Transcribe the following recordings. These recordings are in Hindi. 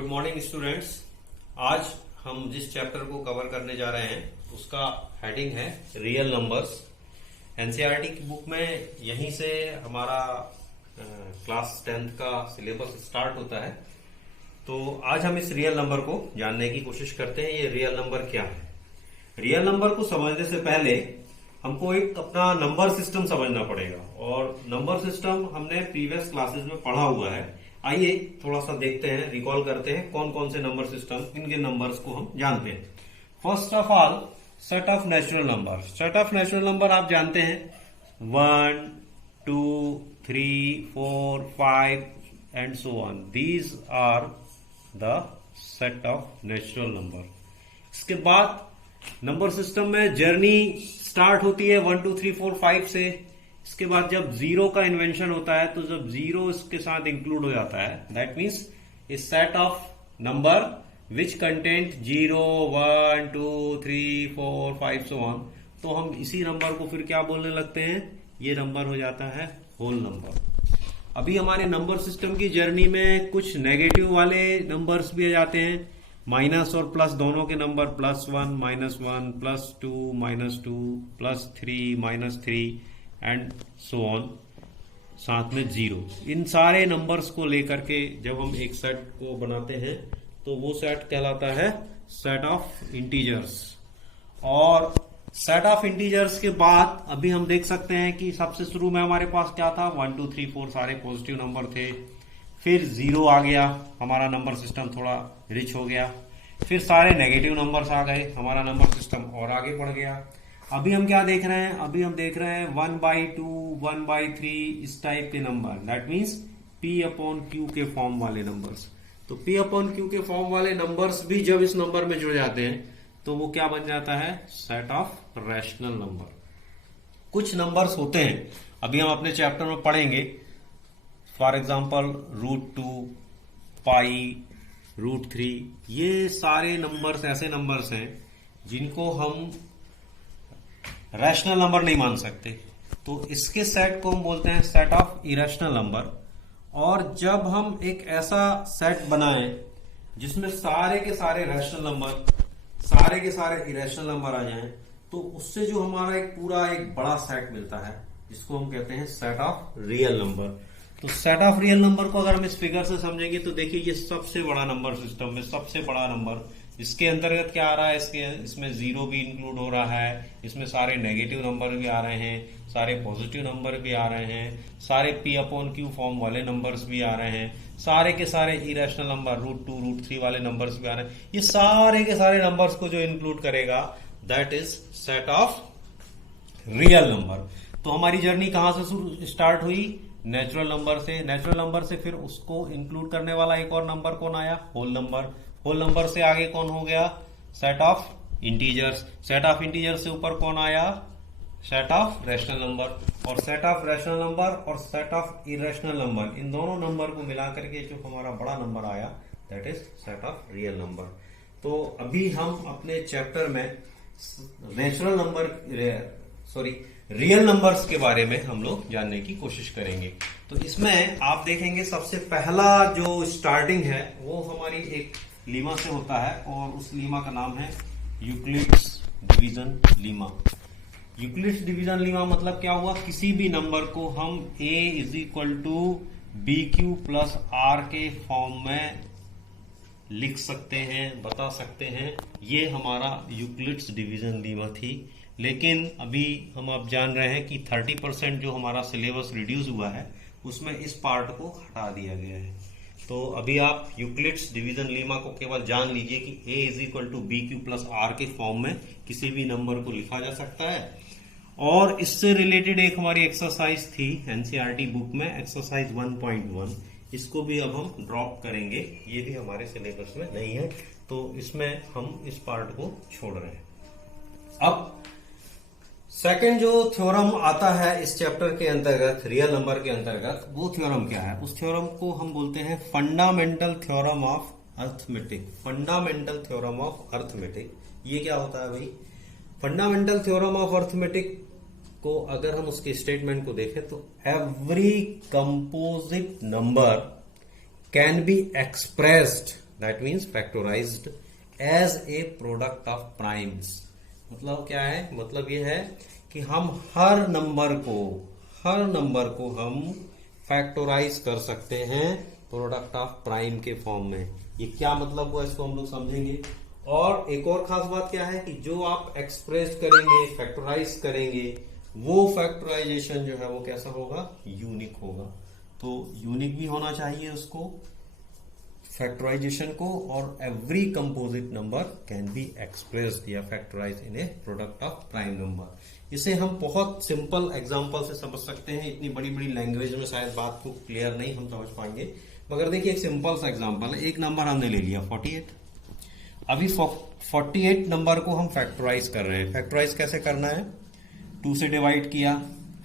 Good morning students. आज हम जिस चैप्टर को कवर करने जा रहे हैं उसका हेडिंग है रियल नंबर्स। एनसीईआरटी की बुक में यहीं से हमारा क्लास 10th का सिलेबस स्टार्ट होता है। तो आज हम इस रियल नंबर को जानने की कोशिश करते हैं। ये रियल नंबर क्या है? रियल नंबर को समझने से पहले हमको एक अपना नंबर सिस्टम समझना पड़ेगा, और नंबर सिस्टम हमने प्रीवियस क्लासेस में पढ़ा हुआ है। आइए थोड़ा सा देखते हैं, रिकॉल करते हैं कौन कौन से नंबर सिस्टम, इनके नंबर्स को हम जानते हैं। First of all, set of natural number. Set of natural number आप जानते हैं 1, 2, 3, 4, 5 and so on. These are the set of natural number. इसके बाद नंबर सिस्टम में जर्नी स्टार्ट होती है 1, 2, 3, 4, 5 से। इसके बाद जब जीरो का इन्वेंशन होता है तो जब जीरो इसके साथ इंक्लूड हो जाता है, that means A set of number which content 0, 1, 2, 3, 4, 5 so on, तो हम इसी नंबर को फिर क्या बोलने लगते हैं? ये नंबर हो जाता है होल नंबर। अभी हमारे नंबर सिस्टम की जर्नी में कुछ नेगेटिव वाले नंबर्स भी आ जाते हैं। माइनस और प्लस दोनों के नंबर, +1, -1, +2, -2, +3, -3 एंड सो ऑन, साथ में 0। इन सारे नंबर्स को लेकर के जब हम एक सेट को बनाते हैं तो वो सेट कहलाता है सेट ऑफ इंटीजर्स। और सेट ऑफ इंटीजर्स के बाद अभी हम देख सकते हैं कि सबसे शुरू में हमारे पास क्या था? 1, 2, 3, 4 सारे पॉजिटिव नंबर थे। फिर 0 आ गया, हमारा नंबर सिस्टम थोड़ा रिच हो गया। फिर सारे नेगेटिव नंबर्स आ गए, हमारा नंबर सिस्टम और आगे बढ़ गया। अभी हम क्या देख रहे हैं? अभी हम देख रहे हैं 1/2, 1/3 इस टाइप के नंबर, दैट मीन्स P/Q के फॉर्म वाले नंबर्स। तो P/Q के फॉर्म वाले नंबर्स भी जब इस नंबर में जुड़ जाते हैं तो वो क्या बन जाता है? Set of rational number. कुछ नंबर्स होते हैं, अभी हम अपने चैप्टर में पढ़ेंगे, फॉर एग्जाम्पल √2, पाई, √3, ये सारे नंबर्स ऐसे नंबर्स हैं जिनको हम रैशनल नंबर नहीं मान सकते। तो इसके सेट को हम बोलते हैं सेट ऑफ इरेशनल नंबर। और जब हम एक ऐसा सेट बनाएं जिसमें सारे के सारे रैशनल नंबर, सारे के सारे इरेशनल नंबर आ जाएं, तो उससे जो हमारा एक पूरा एक बड़ा सेट मिलता है जिसको हम कहते हैं सेट ऑफ रियल नंबर। तो सेट ऑफ रियल नंबर को अगर हम इस फिगर से समझेंगे तो देखिए ये सबसे बड़ा नंबर सिस्टम में सबसे बड़ा नंबर, इसके अंतर्गत क्या आ रहा है? इसमें 0 भी इंक्लूड हो रहा है, इसमें सारे नेगेटिव नंबर भी आ रहे हैं, सारे पॉजिटिव नंबर भी आ रहे हैं, सारे P/Q फॉर्म वाले नंबर्स भी आ रहे हैं, सारे के सारे इरेशनल नंबर √2, √3 वाले नंबर्स भी आ रहे हैं। ये सारे के सारे नंबर्स को जो इंक्लूड करेगा that is set of real number. तो हमारी जर्नी कहां से स्टार्ट हुई? नेचुरल नंबर से। नेचुरल नंबर से फिर उसको इंक्लूड करने वाला एक और नंबर कौन आया? Whole number. होल नंबर से आगे कौन हो गया? Set of integers. Set of integers से ऊपर कौन आया? Set of rational number. और सेट ऑफ रैशनल नंबर और सेट ऑफ इरेशनल नंबर, इन दोनों नंबर को मिलाकर के जो हमारा बड़ा नंबर आया that is set of real number. तो अभी हम अपने चैप्टर में नेचुरल नंबर रियल नंबर्स के बारे में हम लोग जानने की कोशिश करेंगे। तो इसमें आप देखेंगे सबसे पहला जो स्टार्टिंग है वो हमारी एक लीमा से होता है, और उस लीमा का नाम है Euclid's division Lima. Euclid's division Lima मतलब क्या हुआ? किसी भी नंबर को हम a = BQ + R के फॉर्म में लिख सकते हैं, बता सकते हैं। ये हमारा यूक्लिड्स डिवीजन लीमा थी। लेकिन अभी हम आप जान रहे हैं कि 30% जो हमारा सिलेबस रिड्यूस हुआ है उसमें इस पार्ट को हटा दिया गया है। तो अभी आप यूक्लिड्स डिवीजन लीमा को केवल जान लीजिए कि a = BQ + R के फॉर्म में किसी भी नंबर को लिखा जा सकता है। और इससे रिलेटेड एक हमारी एक्सरसाइज थी एनसीईआरटी बुक में, एक्सरसाइज 1.1। इसको भी अब हम ड्रॉप करेंगे, ये भी हमारे सिलेबस में नहीं है, तो इसमें हम इस पार्ट को छोड़ रहे हैं। अब सेकंड जो थ्योरम आता है इस चैप्टर के अंतर्गत, रियल नंबर के अंतर्गत, वो थ्योरम क्या है? उस थ्योरम को हम बोलते हैं fundamental theorem of arithmetic. Fundamental theorem of arithmetic, ये क्या होता है भाई? फंडामेंटल थ्योरम ऑफ अर्थमेटिक को अगर हम उसके स्टेटमेंट को देखें तो every composite number can be expressed that means factorized as a product of primes. मतलब क्या है, मतलब ये है कि हम हर नंबर को हम फैक्टराइज कर सकते हैं प्रोडक्ट ऑफ प्राइम के फॉर्म में। ये क्या मतलब हुआ, इसको हम लोग समझेंगे। और एक और खास बात क्या है कि जो आप एक्सप्रेस करेंगे, फैक्टराइज करेंगे, वो फैक्टराइजेशन जो है वो कैसा होगा, यूनिक होगा। तो यूनिक भी होना चाहिए उसको, फैक्टराइजेशन को, और every composite number can be expressed या factorise in a product of prime number. इसे हम बहुत सिंपल एग्जांपल से समझ सकते हैं। इतनी बड़ी बड़ी लैंग्वेज में शायद बात को क्लियर नहीं हम समझ पाएंगे, मगर देखिए एक सिंपल सा एग्जांपल है। एक नंबर हमने ले लिया 48। अभी 48 नंबर को हम फैक्टराइज कर रहे हैं। फैक्टराइज कैसे करना है, 2 से डिवाइड किया,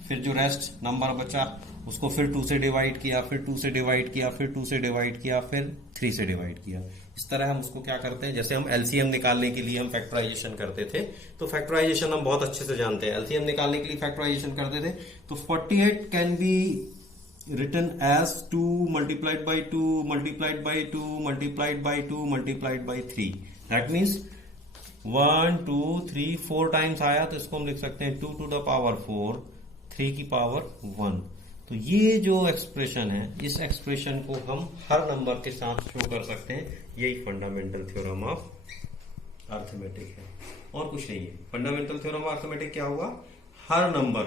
फिर जो रेस्ट नंबर बचा उसको फिर 2 से डिवाइड किया, फिर 2 से डिवाइड किया, फिर 2 से डिवाइड किया, फिर 3 से डिवाइड किया। इस तरह हम उसको क्या करते हैं, जैसे हम एलसीएम निकालने के लिए हम फैक्टराइजेशन करते थे, तो फैक्टराइजेशन हम बहुत अच्छे से जानते हैं। एलसीएम निकालने के लिए फैक्टराइजेशन करते थे, तो 48 can be written as 2 multiplied by 2 multiplied by 2 multiplied by 2 multiplied by 3. That means 1 2 3 4 times आया, तो इसको हम लिख सकते हैं 2 to the power 4 3 की पावर 1। तो ये जो एक्सप्रेशन है, इस एक्सप्रेशन को हम हर नंबर के साथ शो कर सकते हैं। यही फंडामेंटल थ्योरम ऑफ अर्थमेटिक है, और कुछ नहीं है। फंडामेंटल थ्योरम ऑफ अर्थमेटिक क्या हुआ, हर नंबर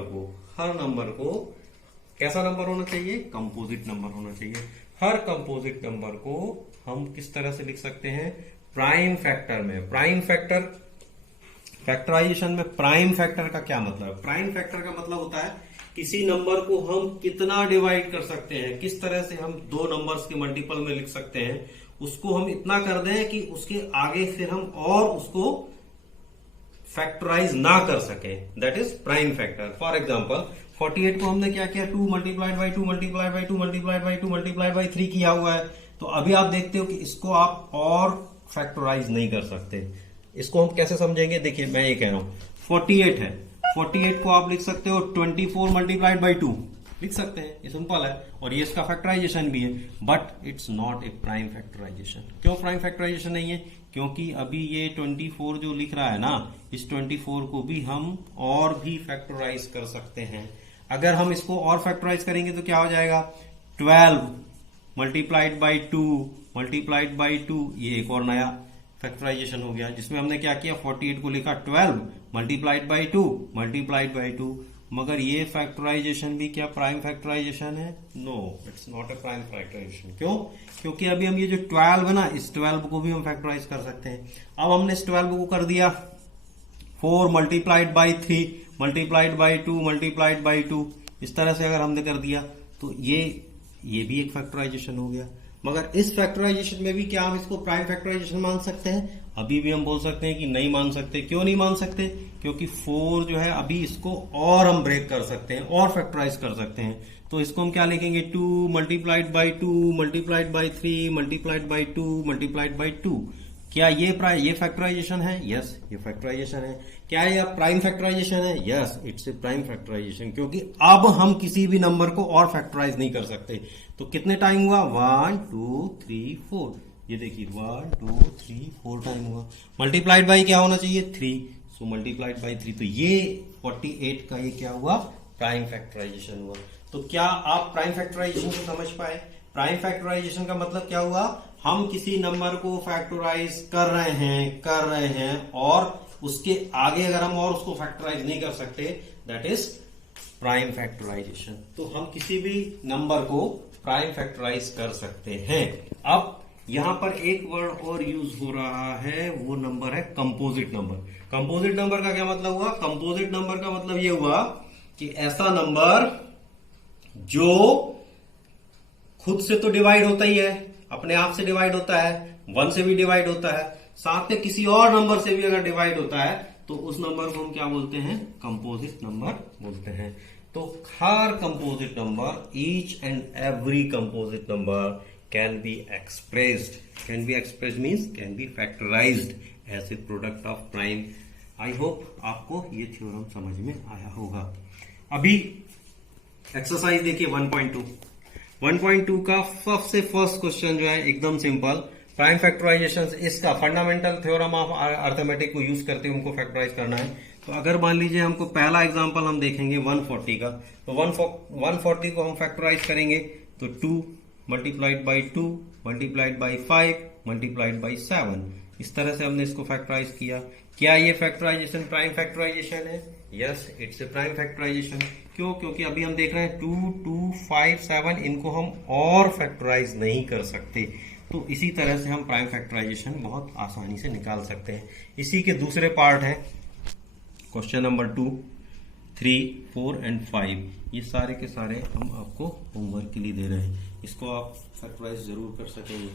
को कैसा नंबर होना चाहिए, कंपोजिट नंबर होना चाहिए। हर कंपोजिट नंबर को हम किस तरह से लिख सकते हैं, प्राइम फैक्टर में। प्राइम फैक्टर फैक्टराइजेशन में प्राइम फैक्टर का क्या मतलब है, प्राइम फैक्टर का मतलब होता है किसी नंबर को हम कितना डिवाइड कर सकते हैं, किस तरह से हम दो नंबर्स के मल्टीपल में लिख सकते हैं, उसको हम इतना कर दें कि उसके आगे फिर हम और उसको फैक्टराइज ना कर सके, that is prime factor. For example 48 को हमने क्या किया, 2 multiplied by 2 multiplied by 2 multiplied by 2 multiplied by 3 किया हुआ है। तो अभी आप देखते हो कि इसको आप और फैक्टराइज नहीं कर सकते। इसको हम कैसे समझेंगे, देखिए मैं ये कह रहा हूं 48 है, 48 को आप लिख सकते हो 24 मल्टीप्लाइड बाई 2 लिख सकते हैं, ये सिंपल है, और ये इसका फैक्टराइजेशन भी है। But it's not a prime factorization. क्यों प्राइम फैक्टराइजेशन नहीं है, क्योंकि अभी ये 24 जो लिख रहा है ना, इस 24 को भी हम और भी फैक्टराइज कर सकते हैं। अगर हम इसको और फैक्टराइज करेंगे तो क्या हो जाएगा, 12 मल्टीप्लाइड बाई 2 मल्टीप्लाइड बाई 2, ये एक और नया फैक्टराइजेशन हो गया, जिसमें हमने क्या किया, 48 को लिखा 12 मल्टीप्लाइड बाई 2 मल्टीप्लाइड बाई 2। मगर ये फैक्टराइजेशन भी क्या प्राइम फैक्टराइजेशन है, no, it's not a prime factorization. क्यों, क्योंकि अभी हम ये जो 12 है ना, इस 12 को भी हम फैक्टराइज कर सकते हैं। अब हमने इस 12 को कर दिया 4 multiplied by 3 multiplied by 2 multiplied by 2, इस तरह से अगर हमने कर दिया तो ये भी एक फैक्टराइजेशन हो गया। मगर इस फैक्टराइजेशन में भी क्या हम इसको प्राइम फैक्टराइजेशन मान सकते हैं, अभी भी हम बोल सकते हैं कि नहीं मान सकते। क्यों नहीं मान सकते, क्योंकि 4 जो है अभी इसको और हम ब्रेक कर सकते हैं और फैक्टराइज कर सकते हैं। तो इसको हम क्या लिखेंगे, 2 multiplied by 2 multiplied by 3 multiplied by 2 multiplied by 2। क्या ये फैक्टराइजेशन है, यस ये फैक्टराइजेशन है। क्या ये प्राइम फैक्टराइजेशन है, yes it's a prime factorization, क्योंकि अब हम किसी भी नंबर को और फैक्टराइज नहीं कर सकते। तो कितने टाइम हुआ, 1 2 3 4, ये देखिए 1 2 3 4 टाइम हुआ। मल्टीप्लाइड बाई क्या होना चाहिए, 3, सो मल्टीप्लाइड बाई 3। तो ये 48 का ये क्या हुआ, प्राइम फैक्टराइजेशन हुआ। तो क्या आप प्राइम फैक्टराइजेशन को समझ पाए। प्राइम फैक्टराइजेशन का मतलब क्या हुआ, हम किसी नंबर को फैक्टराइज कर रहे हैं और उसके आगे अगर हम और उसको फैक्टराइज नहीं कर सकते, दैट इज प्राइम फैक्टराइजेशन। तो हम किसी भी नंबर को प्राइम फैक्टराइज कर सकते हैं। अब यहां पर एक वर्ड और यूज हो रहा है, वो नंबर है कंपोजिट नंबर। कंपोजिट नंबर का क्या मतलब हुआ, कंपोजिट नंबर का मतलब ये हुआ कि ऐसा नंबर जो खुद से तो डिवाइड होता ही है, अपने आप से डिवाइड होता है, 1 से भी डिवाइड होता है, साथ में किसी और नंबर से भी अगर डिवाइड होता है तो उस नंबर को हम क्या बोलते हैं, कंपोजिट नंबर बोलते हैं। तो हर composite number, each and every composite number can be expressed means can be factorised as a product of prime. I hope आपको ये थ्योरम समझ में आया होगा। अभी एक्सरसाइज देखिए 1.2 का सबसे फर्स्ट क्वेश्चन जो है एकदम सिंपल। प्राइम फैक्टराइजेशन इसका फंडामेंटल थ्योरम ऑफ अर्थमेटिक को यूज करते हुए उनको फैक्टराइज करना है। तो अगर मान लीजिए हमको पहला एग्जांपल हम देखेंगे 140 का, तो 140 को हम फैक्टराइज करेंगे तो 2 multiplied by 2 multiplied by 5 multiplied by 7, इस तरह से हमने इसको फैक्टराइज किया। क्या ये फैक्टराइजेशन प्राइम फैक्टराइजेशन है? Yes, it's a prime factorization. क्यों? क्योंकि अभी हम देख रहे हैं 2, 2, 5, 7 इनको हम और फैक्टराइज नहीं कर सकते, तो इसी तरह से हम प्राइम फैक्टराइजेशन बहुत आसानी से निकाल सकते हैं। इसी के दूसरे पार्ट है क्वेश्चन नंबर 2, 3, 4 एंड 5। ये सारे के सारे हम आपको होमवर्क के लिए दे रहे हैं, इसको आप फैक्टराइज जरूर कर सकेंगे।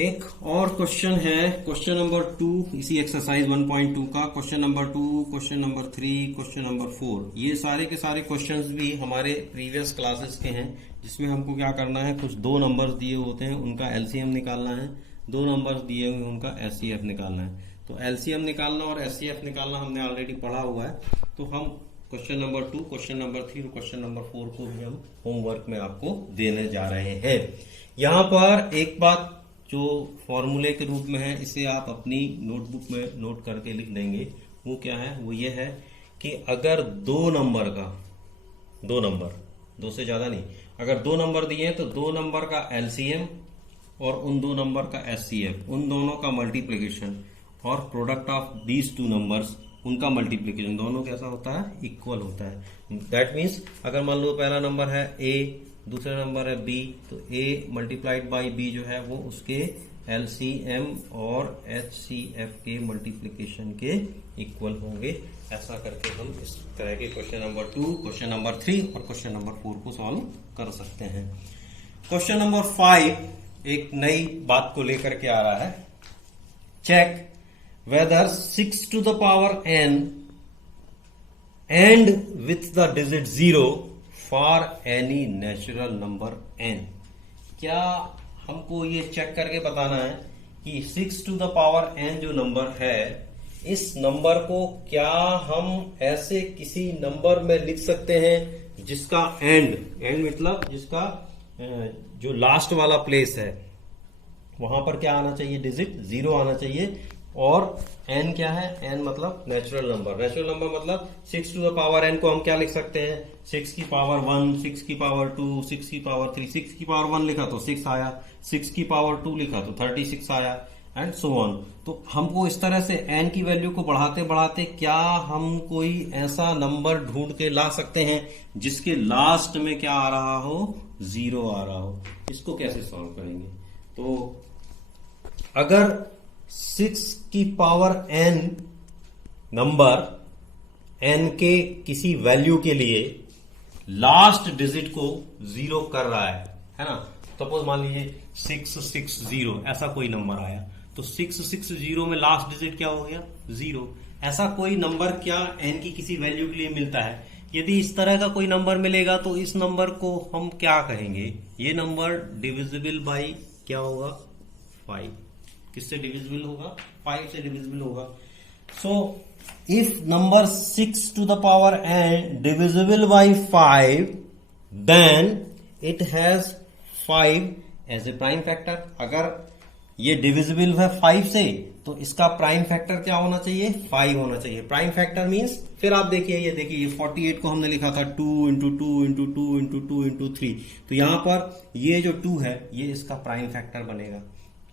एक और क्वेश्चन है क्वेश्चन नंबर 2 इसी एक्सरसाइज 1.2 का, question number 2, question number 3, question number 4। ये सारे के सारे क्वेश्चंस भी हमारे प्रीवियस क्लासेस के हैं, जिसमें हमको क्या करना है, कुछ 2 नंबर्स दिए होते हैं उनका एलसीएम निकालना है, 2 नंबर्स दिए हुए उनका एचसीएफ निकालना है। तो एलसीएम निकालना और एचसीएफ निकालना हमने ऑलरेडी पढ़ा हुआ है, तो हम क्वेश्चन नंबर 2, क्वेश्चन नंबर 3 और क्वेश्चन नंबर 4 को भी हम होमवर्क में आपको देने जा रहे हैं। यहाँ पर एक बात जो फॉर्मूले के रूप में है, इसे आप अपनी नोटबुक में नोट करके लिख देंगे। वो क्या है? वो ये है कि अगर 2 नंबर 2 से ज्यादा नहीं, अगर 2 नंबर दिए हैं तो 2 नंबर का एलसीएम और उन 2 नंबर का एचसीएफ, उन दोनों का मल्टीप्लीकेशन और प्रोडक्ट ऑफ दीज 2 नंबर्स उनका मल्टीप्लीकेशन दोनों कैसा होता है? इक्वल होता है। दैट मीन्स अगर मान लो पहला नंबर है ए, दूसरा नंबर है बी, तो ए मल्टीप्लाइड बाई बी जो है वो उसके एलसीएम और एचसीएफ के मल्टीप्लिकेशन के इक्वल होंगे। ऐसा करके हम इस तरह के क्वेश्चन नंबर 2, क्वेश्चन नंबर 3 और क्वेश्चन नंबर 4 को सॉल्व कर सकते हैं। क्वेश्चन नंबर 5 एक नई बात को लेकर के आ रहा है। Check whether 6 to the power n and with the digit 0 for any natural number n। क्या हमको ये चेक करके बताना है कि 6 to the power n जो नंबर है, इस नंबर को क्या हम ऐसे किसी नंबर में लिख सकते हैं जिसका एंड मतलब जिसका जो लास्ट वाला प्लेस है वहां पर क्या आना चाहिए? डिजिट 0 आना चाहिए। और n क्या है? n मतलब नेचुरल नंबर। नेचुरल नंबर मतलब 6 to the power n को हम क्या लिख सकते हैं? 6 की पावर 1, 6 की पावर 2, 6 की पावर 3। 6 की पावर 1 लिखा तो 6 आया, 6 की पावर 2 लिखा तो 36 आया, एंड सो ऑन। तो हमको इस तरह से n की वैल्यू को बढ़ाते बढ़ाते क्या हम कोई ऐसा नंबर ढूंढ के ला सकते हैं जिसके लास्ट में क्या आ रहा हो? 0 आ रहा हो। इसको कैसे सॉल्व करेंगे? तो अगर 6 की पावर n नंबर n के किसी वैल्यू के लिए लास्ट डिजिट को 0 कर रहा है ना? सपोज मान लीजिए 660 ऐसा कोई नंबर आया, तो 660 में लास्ट डिजिट क्या हो गया? 0। ऐसा कोई नंबर क्या n की किसी वैल्यू के लिए मिलता है? यदि इस तरह का कोई नंबर मिलेगा तो इस नंबर को हम क्या कहेंगे? ये नंबर डिविजिबल बाई क्या होगा? 5। किससे डिविजिबल होगा? 5 से डिविजिबल होगा। So if number 6 to the power n divisible by 5, then it has 5 as a prime factor। अगर ये डिविजिबल है 5 से, तो इसका प्राइम फैक्टर क्या होना चाहिए? 5 होना चाहिए। प्राइम फैक्टर मींस, फिर आप देखिए ये 48 को हमने लिखा था 2 into 2 into 2 into 2 into 3, तो यहां पर ये जो 2 है ये इसका प्राइम फैक्टर बनेगा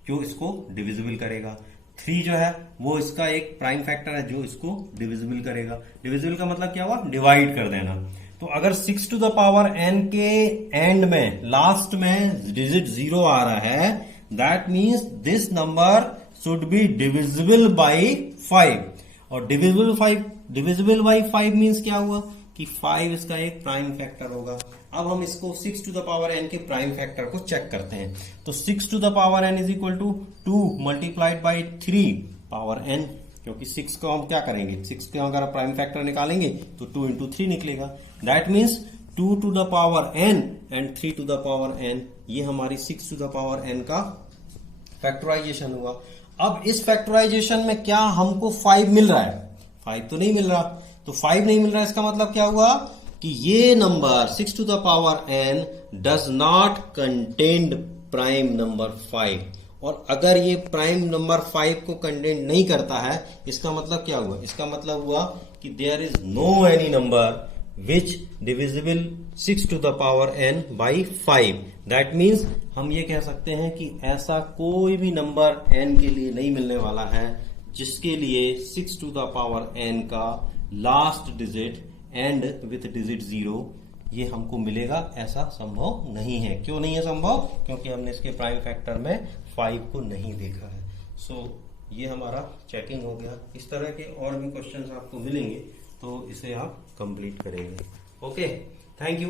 जो इसको डिविजिबल करेगा। 3 जो है वो इसका एक प्राइम फैक्टर है जो इसको डिविजिबल करेगा। डिविजिबल का मतलब क्या हुआ? डिवाइड कर देना। तो अगर 6 to the power n के एंड में लास्ट में डिजिट 0 आ रहा है, that means this number should be divisible by 5। और डिविजिबल बाई 5 मीन्स क्या हुआ कि 5 इसका एक प्राइम फैक्टर होगा। अब हम इसको 6 to the power n के प्राइम फैक्टर को चेक करते हैं। तो 6 to the power n is equal to 2 multiplied by 3 power n, क्योंकि 6 को हम क्या करेंगे? 6 के अगर प्राइम फैक्टर निकालेंगे तो 2 into 3 निकलेगा। That means 2 to the power n and 3 to the power n, ये हमारी 6 to the power n का फैक्टराइजेशन हुआ। अब इस फैक्टराइजेशन में क्या हमको 5 मिल रहा है? 5 तो नहीं मिल रहा। तो 5 नहीं मिल रहा, इसका मतलब क्या हुआ कि ये number 6 to the power n does not contained prime number 5। और अगर ये प्राइम नंबर 5 को कंटेन नहीं करता है, इसका मतलब क्या हुआ? इसका मतलब हुआ कि there is no any number which divisible 6 to the power n by 5। That means हम ये कह सकते हैं कि ऐसा कोई भी नंबर n के लिए नहीं मिलने वाला है जिसके लिए 6 to the power n का last digit and with digit 0 ये हमको मिलेगा, ऐसा संभव नहीं है। क्यों नहीं है संभव? क्योंकि हमने इसके प्राइम फैक्टर में 5 को नहीं देखा है। सो ये हमारा चेकिंग हो गया। इस तरह के और भी क्वेश्चंस आपको मिलेंगे तो इसे आप कंप्लीट करेंगे। Okay, thank you.